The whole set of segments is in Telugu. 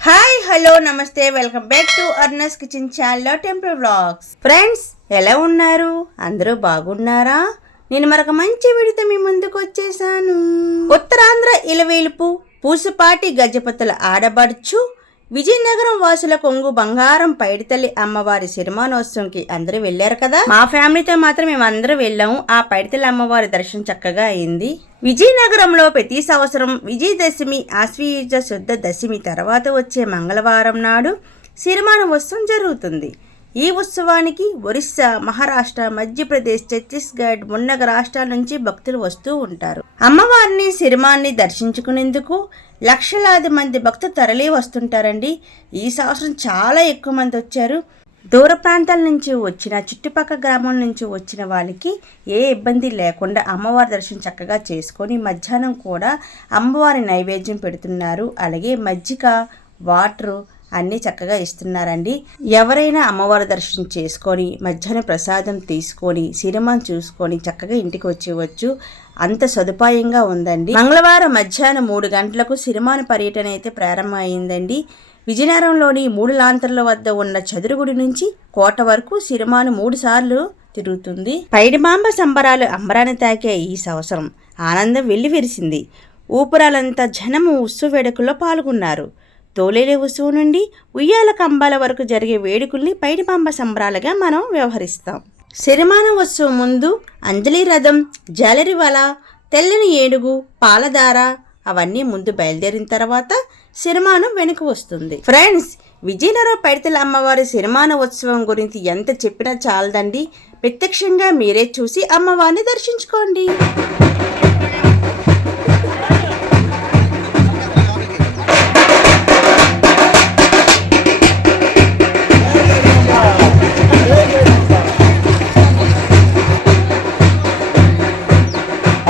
Hi hello namaste welcome back to అర్నస్ kitchen ఛానల్లో టెంపుల్ వ్లాగ్స్ ఫ్రెండ్స్ ఎలా ఉన్నారు? అందరూ బాగున్నారా? నేను మరొక మంచి వీడితో మీ ముందుకు వచ్చేసాను. ఉత్తరాంధ్ర ఇలవేలుపు పూసపాటి గజపతుల ఆడబడుచు విజయనగరం వాసుల కొంగు బంగారం పైడితల్లి అమ్మవారి సిరిమానోత్సవంకి అందరూ వెళ్ళారు కదా? మా ఫ్యామిలీతో మాత్రం మేము అందరూ వెళ్ళాము. ఆ పైడితల్లి అమ్మవారి దర్శనం చక్కగా అయింది. విజయనగరంలో ప్రతి సంవత్సరం విజయదశమి ఆశ్వీయుజ శుద్ధ దశమి తర్వాత వచ్చే మంగళవారం నాడు సిరిమాన ఉత్సవం జరుగుతుంది. ఈ ఉత్సవానికి ఒరిస్సా మహారాష్ట్ర మధ్యప్రదేశ్ ఛత్తీస్గఢ్ మున్నగ రాష్ట్రాల నుంచి భక్తులు వస్తూ ఉంటారు. అమ్మవారిని సిరిమాన్ని దర్శించుకునేందుకు లక్షలాది మంది భక్తులు తరలి వస్తుంటారండి. ఈ సంవత్సరం చాలా ఎక్కువ మంది వచ్చారు. దూర ప్రాంతాల నుంచి వచ్చిన చుట్టుపక్కల గ్రామం నుంచి వచ్చిన వాళ్ళకి ఏ ఇబ్బంది లేకుండా అమ్మవారి దర్శనం చక్కగా చేసుకొని మధ్యాహ్నం కూడా అమ్మవారి నైవేద్యం పెడుతున్నారు. అలాగే మజ్జిగ వాటరు అన్నీ చక్కగా ఇస్తున్నారండి. ఎవరైనా అమ్మవారి దర్శనం చేసుకొని మధ్యాహ్నం ప్రసాదం తీసుకొని సినిమాను చూసుకొని చక్కగా ఇంటికి వచ్చేవచ్చు. అంత సదుపాయంగా ఉందండి. మంగళవారం మధ్యాహ్నం మూడు గంటలకు సినిమాను పర్యటన అయితే ప్రారంభమైందండి. విజయనగరంలోని మూడు లాంతర్ల వద్ద ఉన్న చదురుగుడి నుంచి కోట వరకు సిరిమాను మూడు సార్లు తిరుగుతుంది. పైడిమాంబ సంబరాలు అంబరాన్ని తాకే ఈ సంవత్సరం ఆనందం వెల్లివిరిసింది. ఊపురాలంతా జనము ఉస్సు వేడుకల్లో పాల్గొన్నారు. తోలేలే ఉత్సవం నుండి ఉయ్యాల కంబాల వరకు జరిగే వేడుకల్ని పైడిపాంబ సంబరాలుగా మనం వ్యవహరిస్తాం. సిరిమాన ఉత్సవం ముందు అంజలి రథం జాలరి వల తెల్లని ఏనుగు పాలధార అవన్నీ ముందు బయలుదేరిన తర్వాత సిరిమానం వెనుక వస్తుంది. ఫ్రెండ్స్ విజయనగరం పైడితల అమ్మవారి సిరిమాన ఉత్సవం గురించి ఎంత చెప్పినా చాలదండి. ప్రత్యక్షంగా మీరే చూసి అమ్మవారిని దర్శించుకోండి.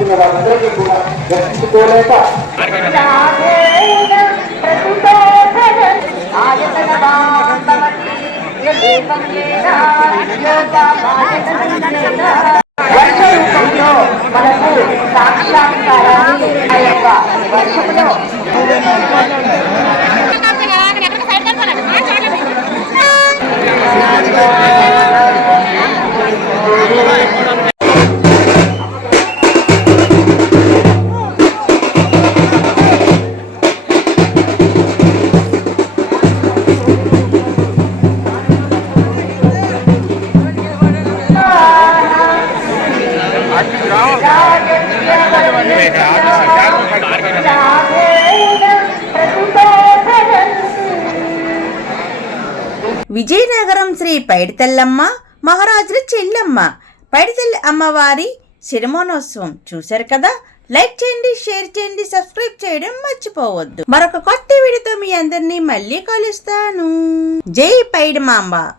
ज़िम्मेदारी व्यक्ति को रहेगा आज విజయనగరం శ్రీ పైడితల్లమ్మ మహారాజుల చెల్లమ్మ. పైడితల్లి అమ్మవారి సిరిమోనోత్సవం చూశారు కదా? లైక్ చేయండి షేర్ చేయండి సబ్స్క్రైబ్ చేయడం మర్చిపోవద్దు. మరొక కొత్త వీడియోతో మీ అందరినీ మళ్ళీ కలుస్తాను. జై పైడి మాంబ